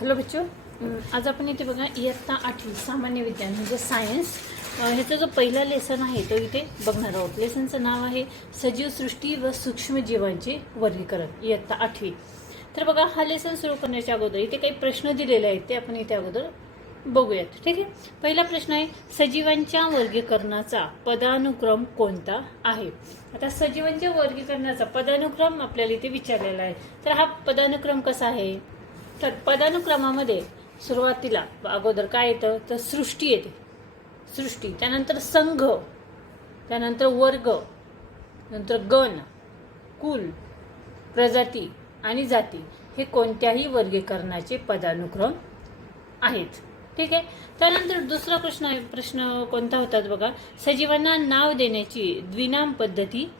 Hello Bachchu. आज आपण इथे बघा इयत्ता आठवी सामान्य विज्ञान म्हणजे सायन्स ह्याचा जो पहिला लेसन आहे तो इथे बघणार आहोत. लेसनचं नाव आहे सजीव सृष्टी व सूक्ष्मजीवांचे वर्गीकरण इयत्ता आठवी. तर बघा हा लेसन सुरू करण्याच्या अगोदर इथे काही प्रश्न दिलेले आहेत ते आपण इथे अगोदर बघूयात. ठीक आहे? पहिला प्रश्न आहे सजीवांच्या वर्गीकरणाचा पदानुक्रम कोणता आहे? आता सजीवांच्या वर्गीकरणाचा पदानुक्रम आपल्याला इथे विचारलेला आहे. तर हा पदानुक्रम कसा आहे? तर पदानुक्रमामध्ये सुरुवातीला अगोदर काय येतं? तर सृष्टी येते. सृष्टी त्यानंतर संघ त्यानंतर वर्ग नंतर गण कुल प्रजाती आणि जाती हे कोणत्याही वर्गीकरणाचे पदानुक्रम आहेत. ठीक आहे? त्यानंतर दुसरा प्रश्न प्रश्न कोणता होता बघा? सजीवांना नाव देण्याची द्विनाम पद्धती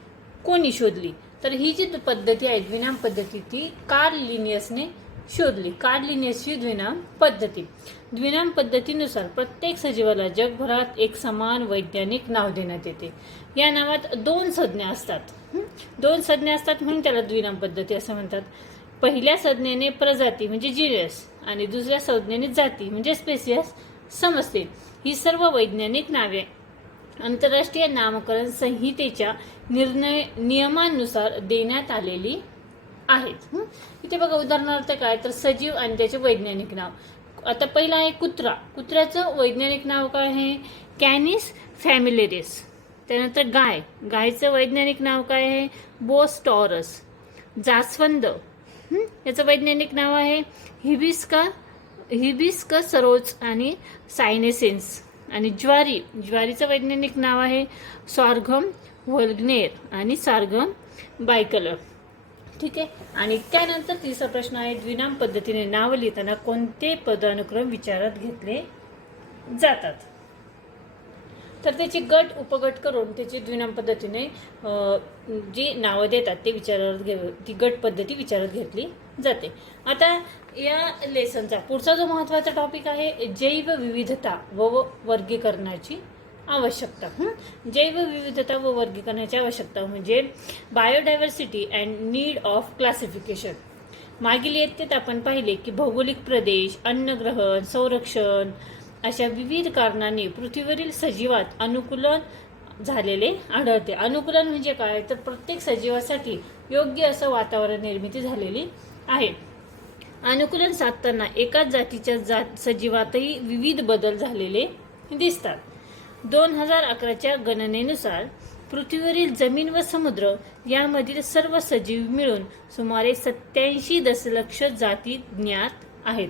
कोणी शोधली? तर ही जी पद्धती आहे द्विनाम पद्धती ती कार्ल लिनियसने शोधली. कार्ल लिनियसची द्विनाम पद्धती. द्विनाम पद्धतीनुसार प्रत्येक सजीवाला जगभरात एक समान वैज्ञानिक नाव देण्यात येते. या नावात दोन संज्ञा असतात. दोन संज्ञा असतात म्हणून त्याला द्विनाम पद्धती असं म्हणतात. पहिल्या संज्ञेने प्रजाती म्हणजे जिनस आणि दुसऱ्या संज्ञेने जाती म्हणजे स्पेसियस समजते ही सर्व वैज्ञानिक नावे. आंतरराष्ट्रीय नामकरण संहितेच्या निर्णय नियमांनुसार देण्यात आलेली आहेत. इथे बघा उदाहरणार्थ काय तर सजीव आणि त्याचे वैज्ञानिक नाव. आता पहिला आहे कुत्रा. कुत्र्याचं वैज्ञानिक नाव काय आहे? Canis familiaris. त्यानंतर गाय. गायचं वैज्ञानिक नाव काय आहे? बोस्टॉरस. जास्वंद. याचं वैज्ञानिक नाव आहे हिबिस्का हिबिस्का सरोज आणि सायनेसेन्स. आणि ज्वारी. ज्वारीचं वैज्ञानिक नाव आहे सॉर्घम व्हल्गनेर आणि सार्गम बायकलर. ठीक आहे. आणि त्यानंतर तिसरा प्रश्न आहे द्विनाम पद्धतीने नाव लिहिताना कोणते पदानुक्रम विचारात घेतले जातात? तर त्याची गट उपगट करून त्याची द्विनाम पद्धतीने जी नावं देतात ते विचारात घे ती गट पद्धती विचारात घेतली जाते. आता या लेसनचा पुढचा जो महत्त्वाचा टॉपिक आहे जैव विविधता व वर्गीकरणाची आवश्यकता. जैवविविधता व वर्गीकरणाची आवश्यकता म्हणजे biodiversity and need of classification मागील इयत्तेत आपण पाहिले की भौगोलिक प्रदेश अन्नग्रहण संरक्षण अशा विविध कारणांनी पृथ्वीवरील सजीवात अनुकूलन झालेले आढळते. अनुकूलन म्हणजे काय? तर प्रत्येक सजीवासाठी योग्य असं वातावरण निर्मिती झालेली आहे. अनुकूलन साधताना एकाच जातीच्या जात सजीवातही विविध बदल झालेले दिसतात. दोन हजार अकराच्या गणनेनुसार पृथ्वीवरील जमीन व समुद्र यामधील सर्व सजीव मिळून सुमारे सत्याऐंशी दशलक्ष जाती ज्ञात आहेत.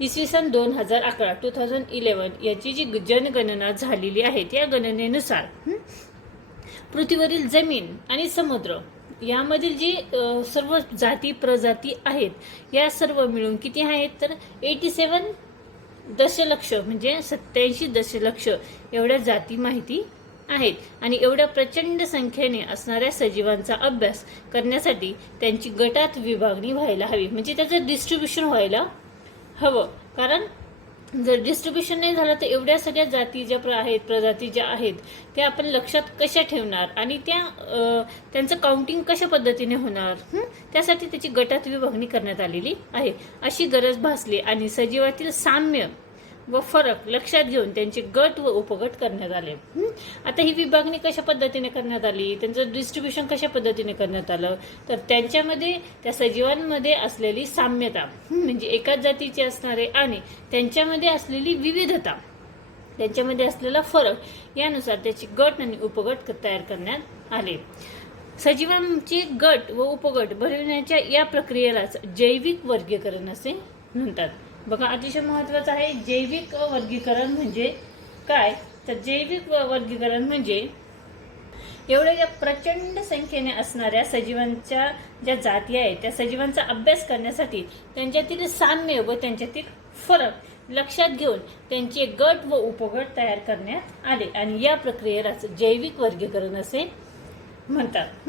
इसवी सन दोन हजार अकरा टू थाउजंड इलेवन याची जी जनगणना झालेली आहे त्या गणनेनुसार पृथ्वीवरील जमीन आणि समुद्र यामधील जी सर्व जाती प्रजाती आहेत या सर्व मिळून किती आहेत तर एटी सेवन दशलक्ष म्हणजे सत्याऐंशी दशलक्ष एवढ्या जाती माहिती आहेत. आणि एवढ्या प्रचंड संख्येने असणाऱ्या सजीवांचा अभ्यास करण्यासाठी त्यांची गटात विभागणी व्हायला हवी. म्हणजे त्याचं डिस्ट्रीब्युशन व्हायला हवं. कारण जर डिस्ट्रीब्युशन नाही झालं तर एवढ्या सगळ्या जाती ज्या प्र आहेत प्रजाती ज्या आहेत त्या आपण लक्षात कशा ठेवणार? आणि त्या त्यांचं काउंटिंग कशा पद्धतीने होणार? त्यासाठी त्याची गटात विभागणी करण्यात आलेली आहे. अशी गरज भासली आणि सजीवातील साम्य व फरक लक्षात घेऊन त्यांचे गट व उपगट करण्यात आले. आता ही विभागणी कशा पद्धतीने करण्यात आली? त्यांचं डिस्ट्रीब्युशन कशा पद्धतीने करण्यात आलं? तर त्यांच्यामध्ये त्या सजीवांमध्ये असलेली साम्यता म्हणजे एकाच जातीचे असणारे आणि त्यांच्यामध्ये असलेली विविधता त्यांच्यामध्ये असलेला फरक यानुसार त्याची गट आणि उपगट तयार करण्यात आले. सजीवांचे गट व उपगट भरविण्याच्या या प्रक्रियेलाच जैविक वर्गीकरण असे म्हणतात. बघा अतिशय महत्त्वाचं आहे जैविक वर्गीकरण म्हणजे काय? तर जैविक वर्गीकरण म्हणजे एवढ्या ज्या प्रचंड संख्येने असणाऱ्या सजीवांच्या ज्या जाती आहेत त्या सजीवांचा अभ्यास करण्यासाठी त्यांच्यातील साम्य व त्यांच्यातील फरक लक्षात घेऊन त्यांचे गट व उपगट तयार करण्यात आले. आणि या प्रक्रियेलाच जैविक वर्गीकरण असे म्हणतात.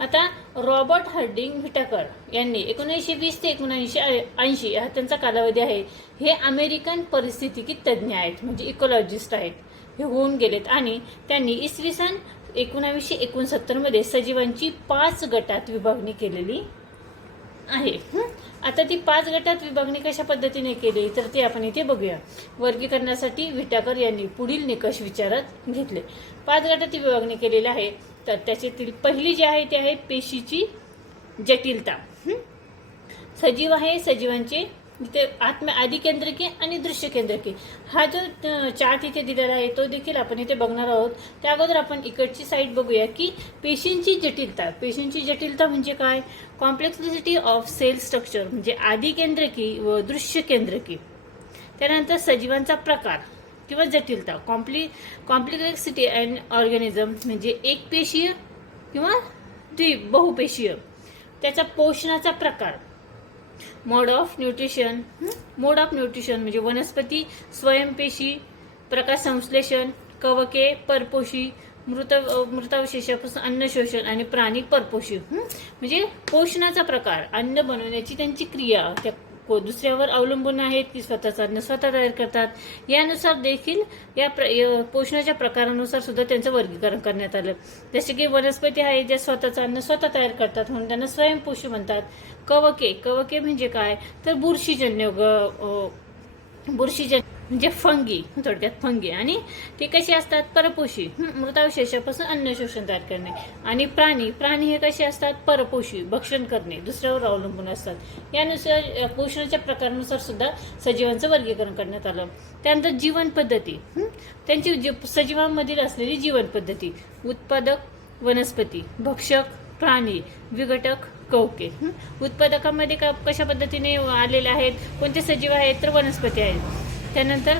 आता रॉबर्ट हर्डिंग व्हिटाकर यांनी एकोणीसशे वीस ते एकोणऐंशी ऐंशी हा त्यांचा कालावधी आहे. हे अमेरिकन परिस्थितिकी तज्ज्ञ आहेत म्हणजे इकोलॉजिस्ट आहेत. हे होऊन गेलेत आणि त्यांनी इसवी सन एकोणावीसशे एकोणसत्तरमध्ये सजीवांची पाच गटात विभागणी केलेली आहे. आता ती पाच गटात विभागणी कशा पद्धतीने केली तर ते आपण इथे बघूया. वर्गीकरणासाठी विटाकर यांनी पुढील निकष विचारात घेतले. पाच गटात विभागणी केलेली आहे तर त्याच्यातील पहिली जी आहे ती आहे पेशीची जटिलता. सजीव आहे सजीवांचे इथे आत्म आदिकेंद्रके आणि दृश्य केंद्रके हा जो चार्ट इथे दिलेला आहे तो देखील आपण इथे बघणार आहोत. त्या अगोदर आपण इकडची साईड बघूया की पेशींची जटिलता. पेशींची जटिलता म्हणजे काय? कॉम्प्लेक्सिटी ऑफ सेल स्ट्रक्चर म्हणजे आधी केंद्रकी व दृश्य केंद्रकी. त्यानंतर सजीवांचा प्रकार किंवा जटिलता कॉम्प्ली कॉम्प्लेक्सिटी अँड ऑर्गॅनिझम म्हणजे एक पेशीय किंवा द्वि बहुपेशीय. त्याचा पोषणाचा प्रकार. Mode of nutrition mode of nutrition म्हणजे वनस्पती स्वयंपेशी प्रकाश संश्लेषण कवके परपोषी मृत मृतावशेषापासून अन्न शोषण आणि प्राणी परपोषी म्हणजे पोषणाचा प्रकार अन्न बनवण्याची त्यांची क्रिया त्या को- दुसऱ्यावर अवलंबून आहेत की स्वतःचं अन्न स्वतः तयार करतात. यानुसार देखील या प्र पोषणाच्या प्रकारानुसार सुद्धा त्यांचं वर्गीकरण करण्यात आलं. जसे की वनस्पती आहे ज्या स्वतःचं अन्न स्वतः तयार करतात म्हणून त्यांना स्वयंपोषी म्हणतात. कवके कवके म्हणजे काय? तर बुरशीजन्य ग- बुरशीजन्य म्हणजे फंगी थोडक्यात फंगी. आणि ते कसे असतात? परपोषी. मृतावशेषापासून अन्न शोषण तयार करणे. आणि प्राणी प्राणी हे कसे असतात? परपोषी भक्षण करणे. दुसऱ्यावर अवलंबून असतात. यानुसार पोषणाच्या प्रकारानुसार सुद्धा सजीवांचं वर्गीकरण करण्यात आलं. त्यानंतर जीवन पद्धती. त्यांची जी- सजीवांमधील असलेली जीवन पद्धती. उत्पादक वनस्पती भक्षक प्राणी विघटक कवके उत्पादकामध्ये का कशा पद्धतीने आलेले आहेत? कोणते सजीव आहेत? तर वनस्पती आहेत. त्यानंतर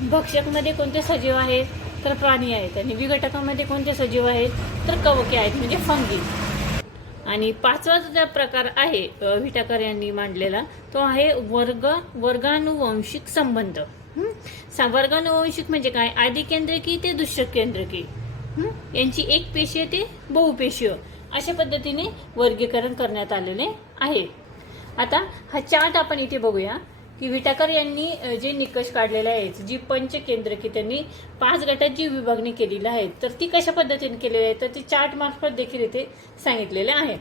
भक्षकमध्ये कोणते सजीव आहेत तर प्राणी आहेत. आणि विघटकामध्ये कोणते सजीव आहेत तर कवके आहेत म्हणजे फंगी. आणि पाचवा जो प्रकार आहे विटाकर यांनी मांडलेला तो आहे वर्ग वर्गानुवंशिक संबंध. सा- वर्गानुवंशिक म्हणजे काय? आदी केंद्रकी ते दुष्य केंद्रकी यांची एक पेशीय ते बहुपेशीय अशा पद्धतीने वर्गीकरण करण्यात आलेले आहे. आता हा चार्ट आपण इथे बघूया. की विटाकर यांनी जे निकष काढलेले आहेत जी पंचकेंद्रकी त्यांनी पाच गटात जी विभागणी केलेली आहे तर ती कशा पद्धतीने केलेली आहे तर ती चार्ट मार्फत देखील इथे सांगितलेले आहे.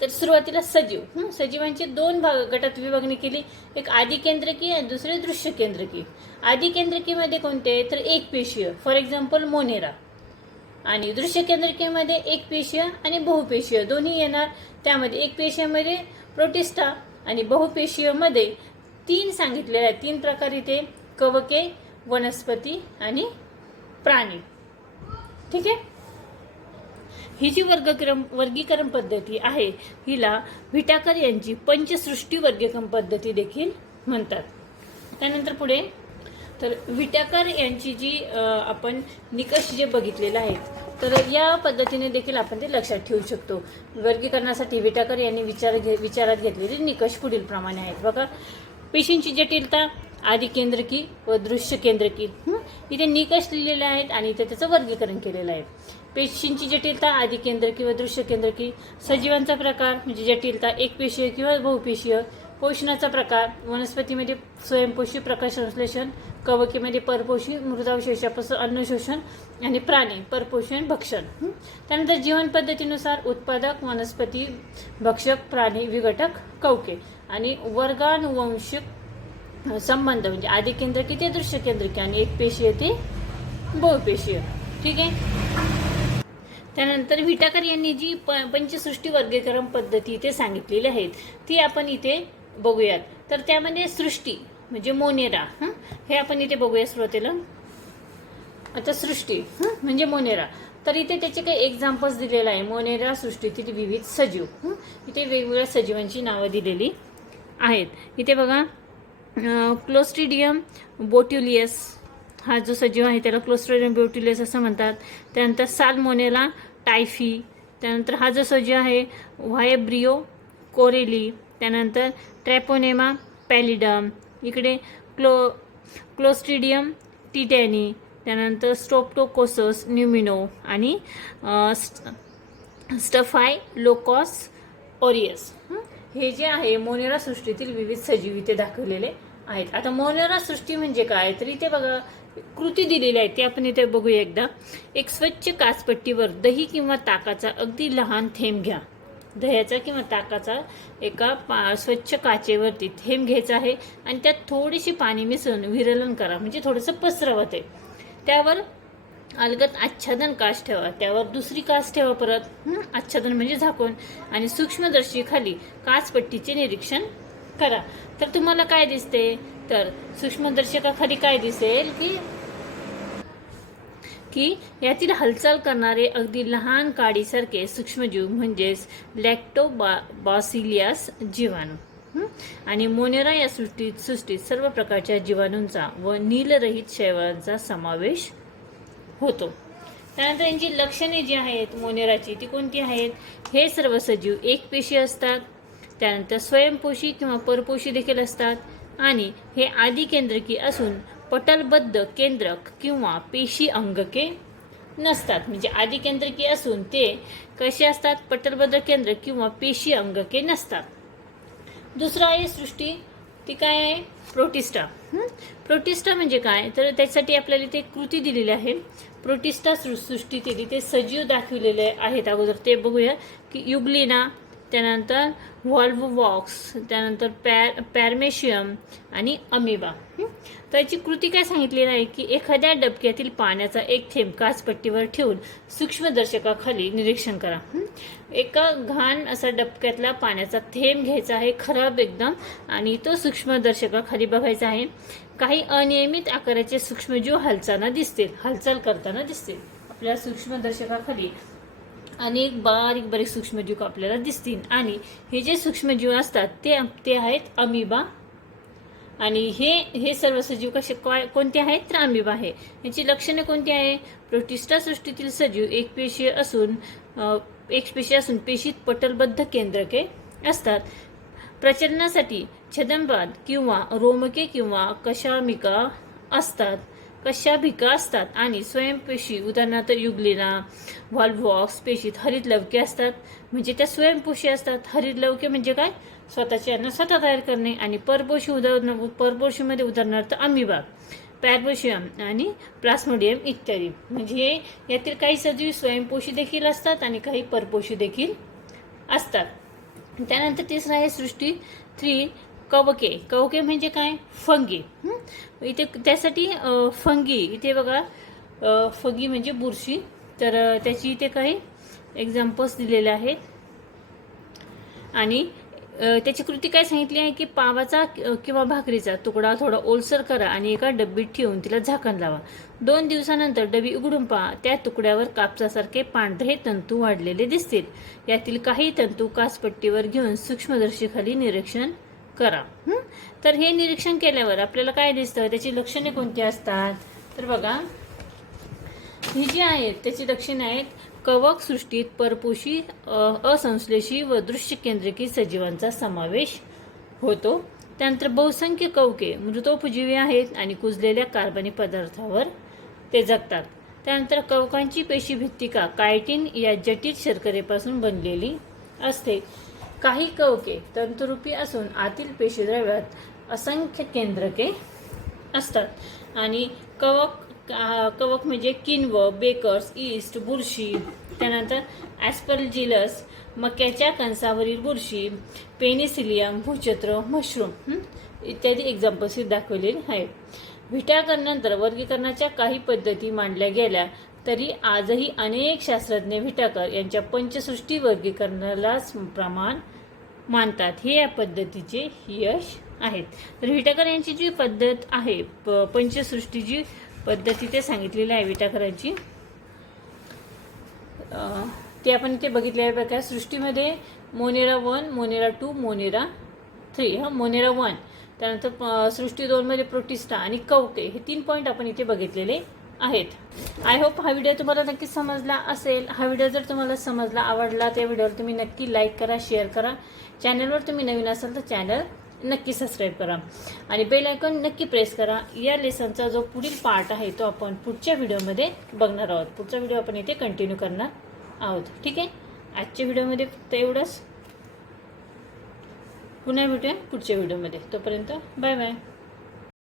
तर सुरुवातीला सजीव सजीवांची दोन भाग गटात विभागणी केली एक आदी केंद्रकी आणि दुसरे दृश्य केंद्रकी आदी केंद्रकीमध्ये कोणते तर एक पेशीय फॉर एक्झाम्पल मोनेरा. आणि दृश्य केंद्रकीमध्ये एक पेशीय आणि बहुपेशीय दोन्ही येणार. त्यामध्ये एक पेशीयमध्ये प्रोटिस्टा आणि बहुपेशीयमध्ये तीन सांगितलेले आहेत. तीन प्रकार इथे कवके वनस्पती आणि प्राणी. ठीक आहे? ही जी वर्गीकरण वर्गीकरण पद्धती आहे हिला विटाकर यांची पंचसृष्टी वर्गीकरण पद्धती देखील म्हणतात. त्यानंतर पुढे तर विटाकर यांची जी आपण निकष जे बघितलेलं आहे तर या पद्धतीने देखील आपण ते लक्षात ठेवू शकतो. वर्गीकरणासाठी विटाकर यांनी विचार घे विचारात घेतलेले निकष पुढील प्रमाणे आहेत. बघा पेशींची जटिलता आदिकेंद्रकी व दृश्य केंद्रकी इथे निकष लिहिलेले आहेत आणि इथे त्याचं वर्गीकरण केलेलं आहे. पेशींची जटिलता आदिकेंद्रकी व दृश्य केंद्रकी सजीवांचा प्रकार म्हणजे जटिलता एक पेशीय किंवा बहुपेशीय. पोषणाचा प्रकार वनस्पतीमध्ये स्वयंपोषी प्रकाश संश्लेषण कवकीमध्ये परपोषी मृदावशेषापासून अन्न शोषण आणि प्राणी परपोषण भक्षण. त्यानंतर जीवन पद्धतीनुसार उत्पादक वनस्पती भक्षक प्राणी विघटक कवके. आणि वर्गानुवंशिक संबंध म्हणजे आधी केंद्रकी ते दृश्य केंद्रकी आणि एक पेशीय ते बहुपेशीय ठीक आहे? त्यानंतर विटाकर यांनी जी प पंचसृष्टी वर्गीकरण पद्धती इथे सांगितलेली आहेत ती आपण इथे बघूयात. तर त्यामध्ये सृष्टी म्हणजे मोनेरा हं? हे आपण इथे बघूया सुरुवातीला. आता सृष्टी हं? म्हणजे मोनेरा. तर इथे त्याचे काही एक्झाम्पल्स दिलेलं आहे. मोनेरा सृष्टीतील विविध सजीव इथे वेगवेगळ्या सजीवांची नावं दिलेली आहेत. इथे बघा क्लोस्ट्रिडियम बोट्युलियस हा जो सजीव आहे त्याला क्लोस्ट्रिडियम बोट्युलियस असं म्हणतात. त्यानंतर सालमोनेला टायफी त्यानंतर हा जो सजीव आहे व्हायब्रिओ कोरेली त्यानंतर ट्रॅपोनेमा पॅलिडम इकडे क्लो क्लोस्ट्रिडियम टिटॅनी त्यानंतर स्टोप्टोकोसस न्युमिनो आणि स्ट- स्टफाय लोकॉस ओरियस हे जे आहे मोनेरा सृष्टीतील विविध सजीव इथे दाखवलेले आहेत. आता मोनेरा सृष्टी म्हणजे काय? तर इथे बघा कृती दिलेली आहे ती आपण इथे बघूया एकदा. एक स्वच्छ काचपट्टीवर दही किंवा ताकाचा अगदी लहान थेंब घ्या. दह्याचा किंवा ताकाचा एका पा स्वच्छ काचेवरती थेंब घ्यायचा आहे आणि त्यात थोडीशी पाणी मिसळून विरलन करा. म्हणजे थोडंसं पसरवत आहे. त्यावर अलगत आच्छादन कास ठेवा त्यावर दुसरी काच ठेवा परत. आच्छादन म्हणजे झाकून आणि सूक्ष्मदर्शीखाली काचपट्टीचे निरीक्षण करा. तर तुम्हाला काय दिसते? तर सूक्ष्मदर्शकाखाली काय दिसेल की की यातील हालचाल करणारे अगदी लहान काडीसारखे सूक्ष्मजीव म्हणजेच लॅक्टोबॉसिलियास जीवाणू. आणि मोनेरा या सृष्टीत सृष्टीत सर्व प्रकारच्या जीवाणूंचा व नीलरहित शैवांचा समावेश होतो. त्यानंतर यांची लक्षणे जी आहेत मोनेराची ती कोणती आहेत? हे सर्व सजीव एकपेशी असतात. त्यानंतर स्वयंपोषी किंवा परपोषी देखील असतात. आणि हे आदी केंद्रकी असून पटलबद्ध केंद्रक किंवा पेशी अंगके नसतात. म्हणजे आदी केंद्रकी असून ते कसे असतात? पटलबद्ध केंद्र किंवा पेशी अंगके नसतात. दुसरं आहे सृष्टी. ती काय आहे? प्रोटिस्टा. प्रोटिस्टा म्हणजे काय? तर त्यासाठी आपल्याला इथे कृती दिलेली आहे. प्रोटिस्टा सृ- केली. ते सजीव दाखविलेले आहेत अगोदर. ते बघूया की युगलिना त्यानंतर व्हॉल्ववॉक्स त्यानंतर पॅर पॅरमेशियम आणि अमिबा त्याची तर याची कृती काय सांगितलेली आहे की एखाद्या डबक्यातील पाण्याचा एक थेंब काचपट्टीवर ठेवून सूक्ष्मदर्शकाखाली निरीक्षण करा. एका घाण असा डबक्यातला पाण्याचा थेंब घ्यायचा आहे खराब एकदम आणि तो सूक्ष्मदर्शकाखाली बघायचा आहे. काही अनियमित आकाराचे सूक्ष्मजीव हालचाना दिसतील हालचाल करताना दिसतील. आपल्या सूक्ष्मदर्शकाखाली अनेक बारीक बारीक सूक्ष्मजीव आपल्याला दिसतील. आणि हे जे सूक्ष्मजीव असतात ते ते आहेत अमिबा. आणि हे हे सर्व सजीव कसे कोणते आहेत? तर अमिबा आहे. याची लक्षणे कोणती आहे? प्रोटिस्टा सृष्टीतील सजीव एक पेशी असून एक पेशी असून पेशीत पटलबद्ध केंद्रके असतात. प्रचलनासाठी छदमबाद किंवा रोमके किंवा कशामिका असतात. कशा भिका असतात? आणि स्वयंपेशी उदाहरणार्थ युगलिना व्हॉल्वॉक्स पेशीत हरित लवके असतात. म्हणजे त्या स्वयंपोषी असतात. हरित लवके म्हणजे काय? स्वतःचे अन्न स्वतः तयार करणे आणि परपोषी उदाहरण परपोषीमध्ये उदाहरणार्थ अमिबा पॅरपोशियम आणि प्लास्मोडियम इत्यादी. म्हणजे यातील काही सजीव स्वयंपोषी देखील असतात आणि काही परपोषी देखील असतात. त्यानंतर तिसरं आहे सृष्टी. थ्री कवके. कवके म्हणजे काय? फंगी. इथे त्यासाठी फंगी. इथे बघा फंगी म्हणजे बुरशी. तर त्याची इथे काही एक्झाम्पल्स दिलेले आहेत. आणि त्याची कृती काय सांगितली आहे की पावाचा किंवा भाकरीचा तुकडा थोडा ओलसर करा आणि एका डब्बीत ठेवून तिला झाकण लावा. दोन दिवसानंतर डबी उघडून पहा. त्या तुकड्यावर कापसासारखे पांढरे तंतू वाढलेले दिसतील. यातील काही तंतू काचपट्टीवर घेऊन सूक्ष्मदर्शीखाली निरीक्षण करा. तर हे निरीक्षण केल्यावर आपल्याला काय दिसतं? त्याची लक्षणे कोणती असतात? तर बघा. ही जी आहेत त्याची लक्षणे आहेत कवक सृष्टीत परपोषी असंश्लेषी व दृश्य केंद्रकी सजीवांचा समावेश होतो. त्यानंतर बहुसंख्य कवके मृतोपजीवी आहेत आणि कुजलेल्या कार्बनी पदार्थावर ते जगतात. त्यानंतर कवकांची पेशी भित्तिका कायटिन या जटिल शर्करेपासून बनलेली असते. काही कवके तंतुरूपी असून आतील पेशीद्रव्यात असंख्य केंद्रके असतात. आणि कवक कवक म्हणजे किन्व बेकर्स ईस्ट बुरशी त्यानंतर ॲस्परजिलस मक्याच्या कणसावरील बुरशी पेनिसिलियम भूचत्र मशरूम इत्यादी एक्झाम्पल्स दाखवलेली आहेत. विटाकरणानंतर वर्गीकरणाच्या काही पद्धती मांडल्या गेल्या. तरी आजही अनेक शास्त्रज्ञ विटाकर यांच्या पंचसृष्टी वर्गीकरणालाच प्रमाण मानतात. हे या पद्धतीचे यश आहेत. तर विटाकर यांची जी पद्धत आहे प- पंचसृष्टी जी पद्धती ते सांगितलेली आहे विटाकरांची ते आपण इथे बघितल्या प्रकार सृष्टीमध्ये monera one monera two monera three हा मोनेरा वन. त्यानंतर सृष्टी दोनमध्ये प्रोटिस्टा आणि कवके हे तीन पॉईंट आपण इथे बघितलेले. आहेत. आय होप हा व्हिडिओ तुम्हाला नक्की समजला असेल. हा व्हिडिओ जर तुम्हाला समजला आवडला त्या व्हिडिओवर तुम्ही नक्की लाईक करा शेअर करा. चॅनलवर तुम्ही नवीन असाल तर चॅनल नक्की सबस्क्राईब करा. आणि बेल आयकॉन नक्की प्रेस करा. या लेसनचा जो पुढील पार्ट आहे तो आपण पुढच्या व्हिडिओमध्ये बघणार आहोत. पुढचा व्हिडिओ आपण इथे कंटिन्यू करणार आहोत. ठीक आहे? आजच्या व्हिडिओमध्ये फक्त एवढंच. पुन्हा भेटूया पुढच्या व्हिडिओमध्ये तोपर्यंत बाय बाय